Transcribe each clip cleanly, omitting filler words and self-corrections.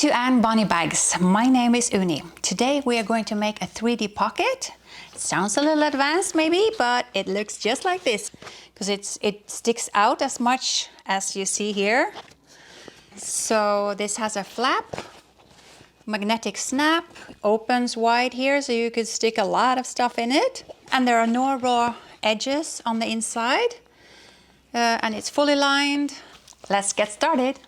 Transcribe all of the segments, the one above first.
to Anne Bonny Bags. My name is Uni. Today we are going to make a 3D pocket. It sounds a little advanced maybe, but it looks just like this because it sticks out as much as you see here. So this has a flap, magnetic snap, opens wide here so you could stick a lot of stuff in it. And there are no raw edges on the inside. And it's fully lined. Let's get started.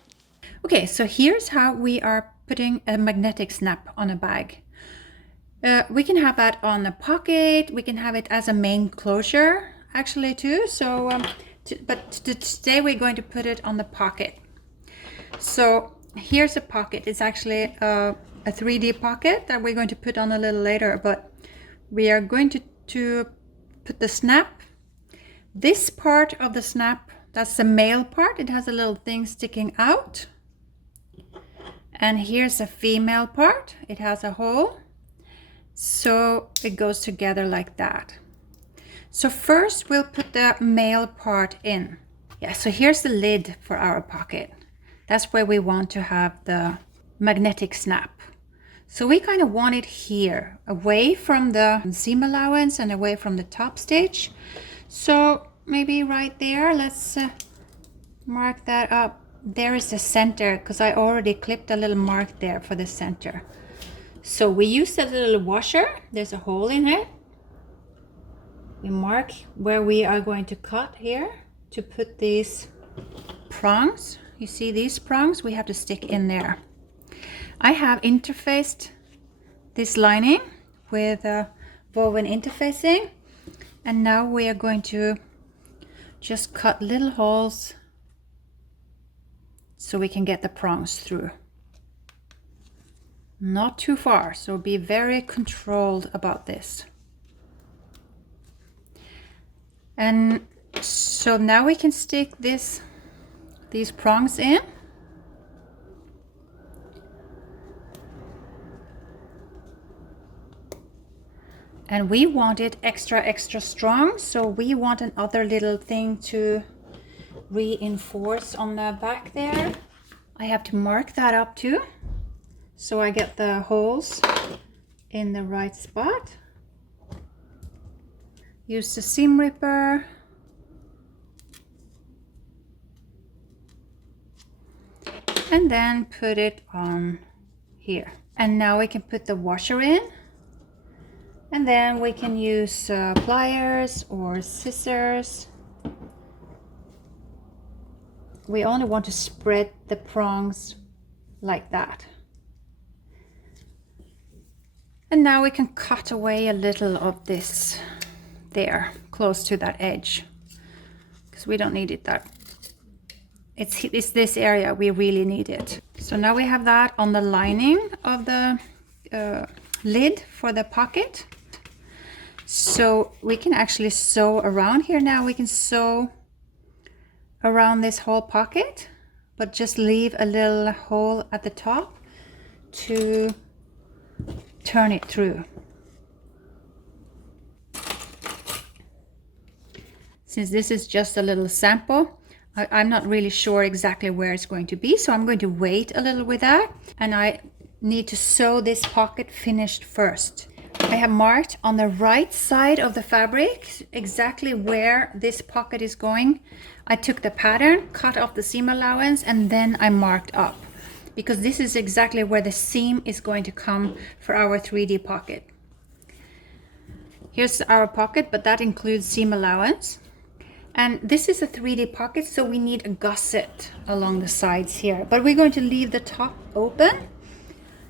Okay, so here's how we are putting a magnetic snap on a bag. We can have that on a pocket. We can have it as a main closure actually too. So, today we're going to put it on the pocket. So here's a pocket. It's actually a 3D pocket that we're going to put on a little later, but we are going to put the snap. This part of the snap, that's the male part. It has a little thing sticking out. And here's a female part. It has a hole. So it goes together like that. So first we'll put the male part in. Yeah, so here's the lid for our pocket. That's where we want to have the magnetic snap. So we kind of want it here, away from the seam allowance and away from the top stitch. So maybe right there, let's mark that up. There is the center, because I already clipped a little mark there for the center. So we use a little washer. There's a hole in it. We mark where we are going to cut here to put these prongs. You see these prongs? We have to stick in there. I have interfaced this lining with woven interfacing. And now we are going to just cut little holes so we can get the prongs through. Not too far, so be very controlled about this. And so now we can stick these prongs in. And we want it extra strong, so we want another little thing to reinforce on the back there. I have to mark that up too, so I get the holes in the right spot. Use the seam ripper. And then put it on here. And now we can put the washer in. And then we can use pliers or scissors. We only want to spread the prongs like that. And now we can cut away a little of this there, close to that edge, because we don't need it that. It's this area we really need it. So now we have that on the lining of the lid for the pocket. So we can actually sew around here now. We can sew around this whole pocket, but just leave a little hole at the top to turn it through. Since this is just a little sample, I'm not really sure exactly where it's going to be, so I'm going to wait a little with that. And I need to sew this pocket finished first. I have marked on the right side of the fabric exactly where this pocket is going. I took the pattern, cut off the seam allowance, and then I marked up, because this is exactly where the seam is going to come for our 3D pocket. Here's our pocket, but that includes seam allowance. And this is a 3D pocket, so we need a gusset along the sides here. But we're going to leave the top open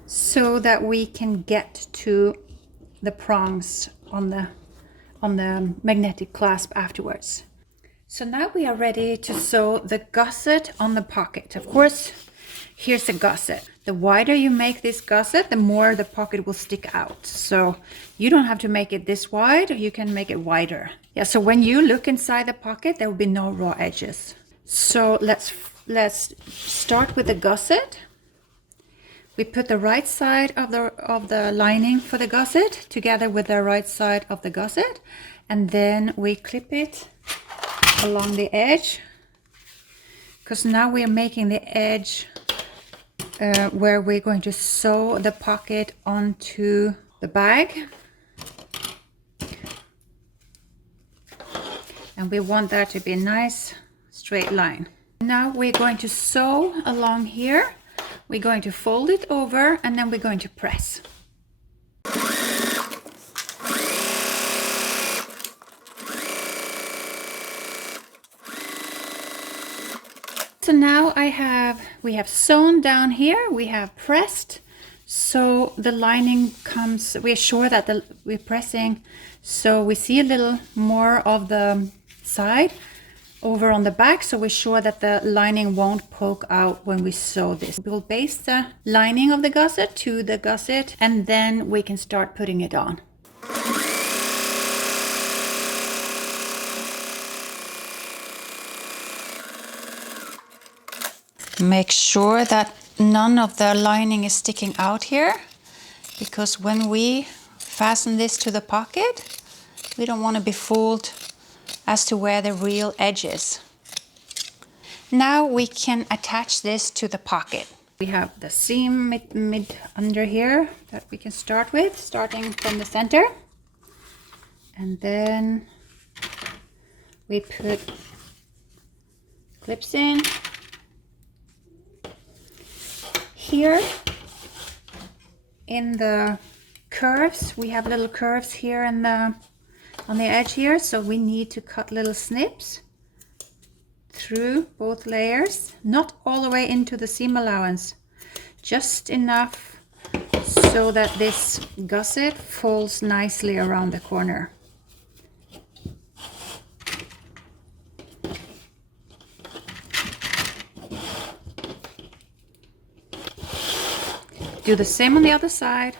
so that we can get to the prongs on the magnetic clasp afterwards. So now we are ready to sew the gusset on the pocket. Of course, here's the gusset. The wider you make this gusset, the more the pocket will stick out. So you don't have to make it this wide, you can make it wider. Yeah, so when you look inside the pocket, there will be no raw edges. So let's start with the gusset. We put the right side of the lining for the gusset together with the right side of the gusset, and then we clip it along the edge, because now we are making the edge where we're going to sew the pocket onto the bag. And we want that to be a nice straight line. Now we're going to sew along here. We're going to fold it over and then we're going to press. So now we have sewn down here, we have pressed, so the lining comes, we're sure that we're pressing, so we see a little more of the side over on the back, so we're sure that the lining won't poke out when we sew this. We'll baste the lining of the gusset to the gusset and then we can start putting it on. Make sure that none of the lining is sticking out here, because when we fasten this to the pocket, we don't want to be fooled as to where the real edge is. Now we can attach this to the pocket. We have the seam mid under here that we can start with, starting from the center. And then we put clips in. Here in the curves, we have little curves here on the edge here, so we need to cut little snips through both layers, not all the way into the seam allowance, just enough so that this gusset folds nicely around the corner. Do the same on the other side.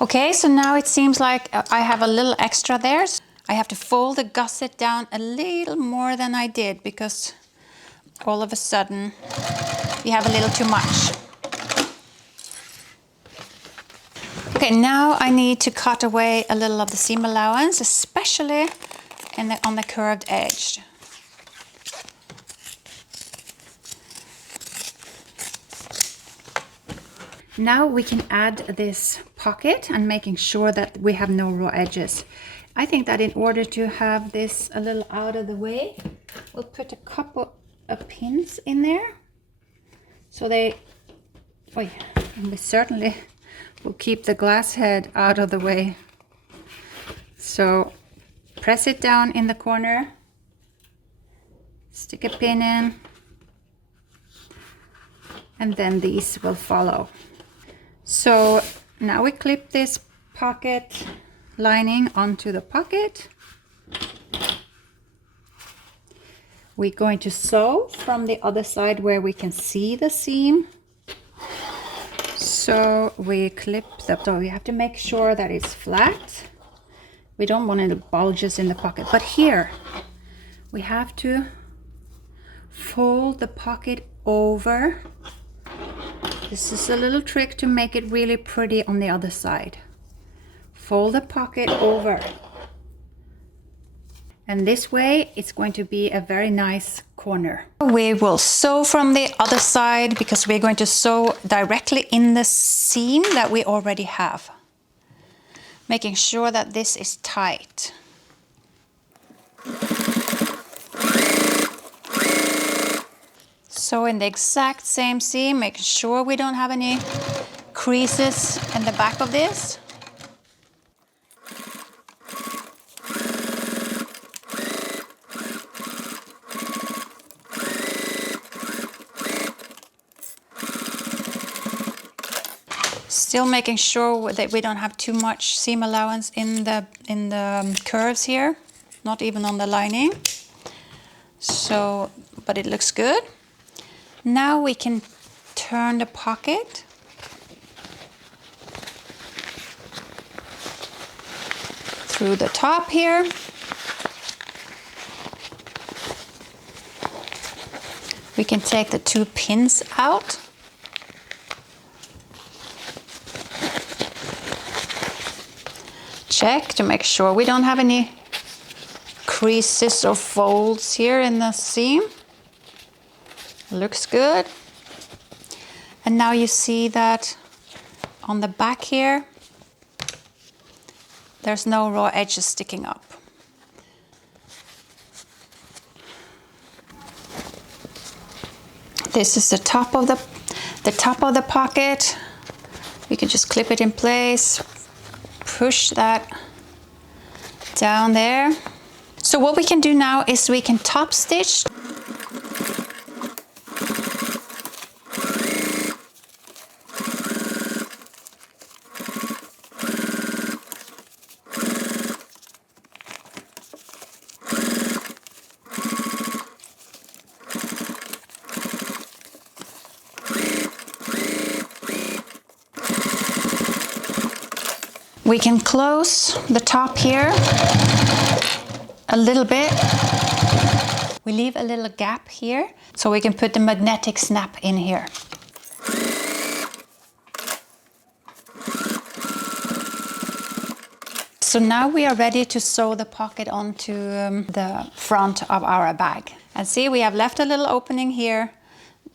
Okay, so now it seems like I have a little extra there. I have to fold the gusset down a little more than I did because all of a sudden we have a little too much. Okay, now I need to cut away a little of the seam allowance, especially on the curved edge. Now we can add this pocket and making sure that we have no raw edges. I think that in order to have this a little out of the way, we'll put a couple of pins in there. So and we certainly will keep the glass head out of the way. So press it down in the corner, stick a pin in, and then these will follow. So now we clip this pocket lining onto the pocket. We're going to sew from the other side where we can see the seam. So we clip so we have to make sure that it's flat. We don't want any bulges in the pocket. But here we have to fold the pocket over. This is a little trick to make it really pretty on the other side. Fold the pocket over. And this way it's going to be a very nice corner. We will sew from the other side because we're going to sew directly in the seam that we already have. Making sure that this is tight. So in the exact same seam, make sure we don't have any creases in the back of this. Still making sure that we don't have too much seam allowance in the curves here, not even on the lining. So, but it looks good. Now we can turn the pocket. Through the top here. We can take the 2 pins out. Check to make sure we don't have any creases or folds here in the seam. Looks good. And now you see that on the back here, there's no raw edges sticking up. This is the top of the pocket. We can just clip it in place. Push that down there. So what we can do now is we can top stitch. We can close the top here a little bit. We leave a little gap here so we can put the magnetic snap in here. So now we are ready to sew the pocket onto the front of our bag. And see, we have left a little opening here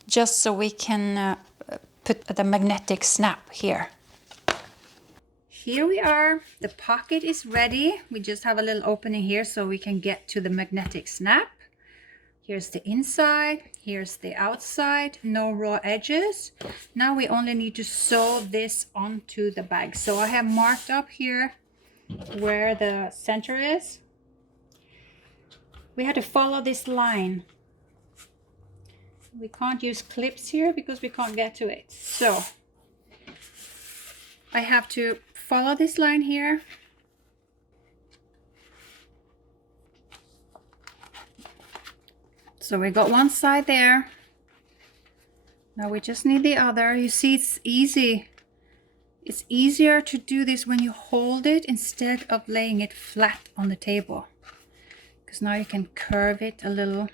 just so we can put the magnetic snap here. Here we are, the pocket is ready. We just have a little opening here so we can get to the magnetic snap. Here's the inside, here's the outside, no raw edges. Now we only need to sew this onto the bag. So I have marked up here where the center is. We had to follow this line. We can't use clips here because we can't get to it. So I have to follow this line here. So we got one side there. Now we just need the other. You see, it's easy. It's easier to do this when you hold it instead of laying it flat on the table. Because now you can curve it a little.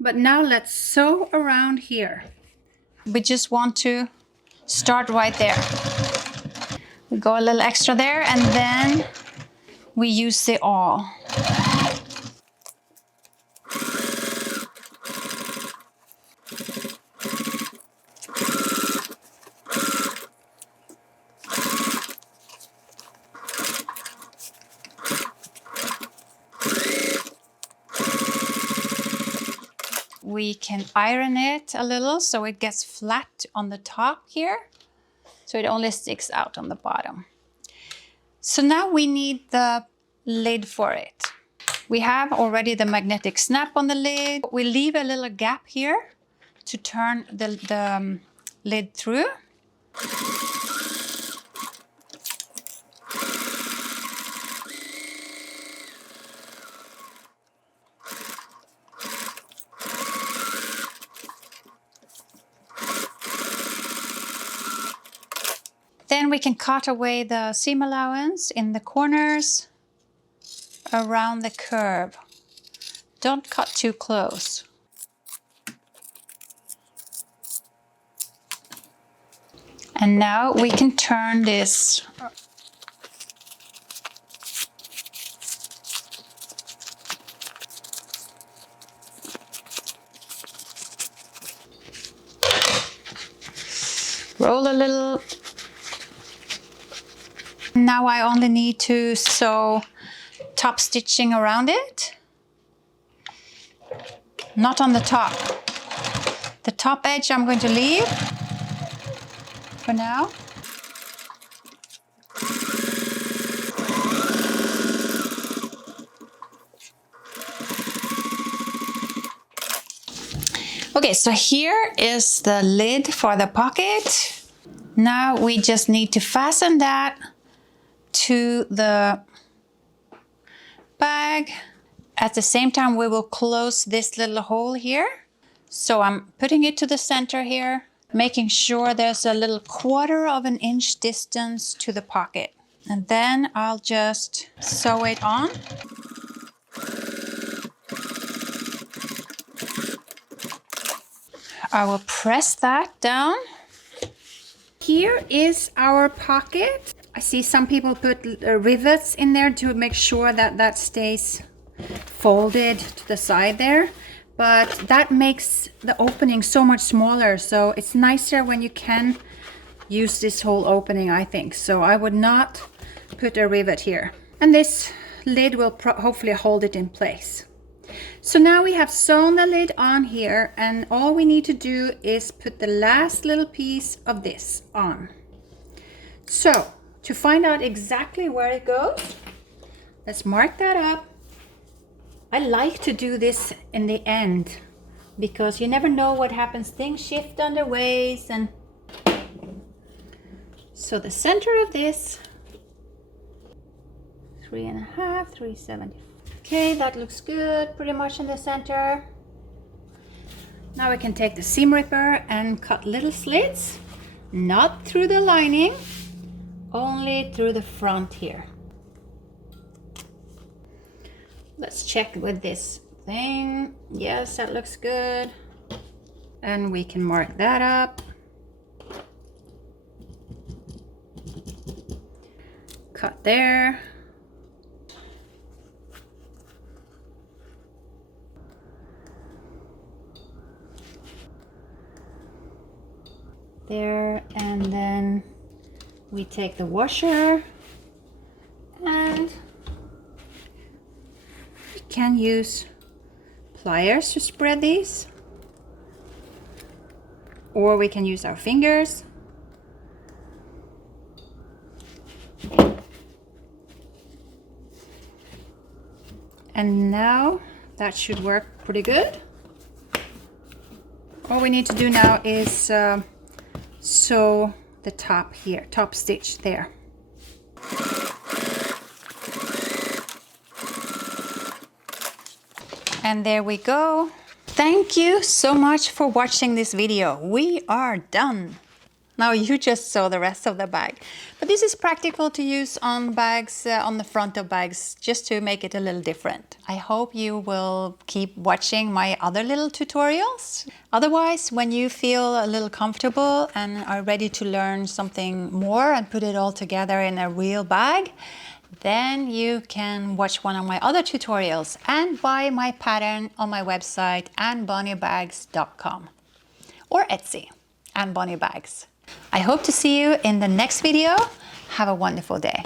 But now let's sew around here. We just want to start right there. We go a little extra there and then we use the awl. We can iron it a little so it gets flat on the top here. So it only sticks out on the bottom. So now we need the lid for it. We have already the magnetic snap on the lid. We leave a little gap here to turn the lid through. Then we can cut away the seam allowance in the corners around the curve. Don't cut too close. And now we can turn this. Roll a little. Now I only need to sew top stitching around it. Not on the top. The top edge I'm going to leave for now. Okay, so here is the lid for the pocket. Now we just need to fasten that to the bag. At the same time, we will close this little hole here. So I'm putting it to the center here, making sure there's a little 1/4 of an inch distance to the pocket. And then I'll just sew it on. I will press that down. Here is our pocket. I see some people put rivets in there to make sure that that stays folded to the side there. But that makes the opening so much smaller. So it's nicer when you can use this whole opening, I think. So I would not put a rivet here. And this lid will hopefully hold it in place. So now we have sewn the lid on here, and all we need to do is put the last little piece of this on. So to find out exactly where it goes, let's mark that up. I like to do this in the end because you never know what happens. Things shift on their ways. And so the center of this, 3.5, 370. Okay, that looks good, pretty much in the center. Now we can take the seam ripper and cut little slits, not through the lining, only through the front here. Let's check with this thing. Yes, that looks good. And we can mark that up. Cut there. There, and then we take the washer and we can use pliers to spread these, or we can use our fingers. And now that should work pretty good. All we need to do now is sew the top here, top stitch there. And there we go. Thank you so much for watching this video. We are done. Now you just sew the rest of the bag. But this is practical to use on bags, on the front of bags, just to make it a little different. I hope you will keep watching my other little tutorials. Otherwise, when you feel a little comfortable and are ready to learn something more and put it all together in a real bag, then you can watch one of my other tutorials and buy my pattern on my website, annebonnierbags.com, or Etsy, Anne Bonnier Bags. I hope to see you in the next video. Have a wonderful day.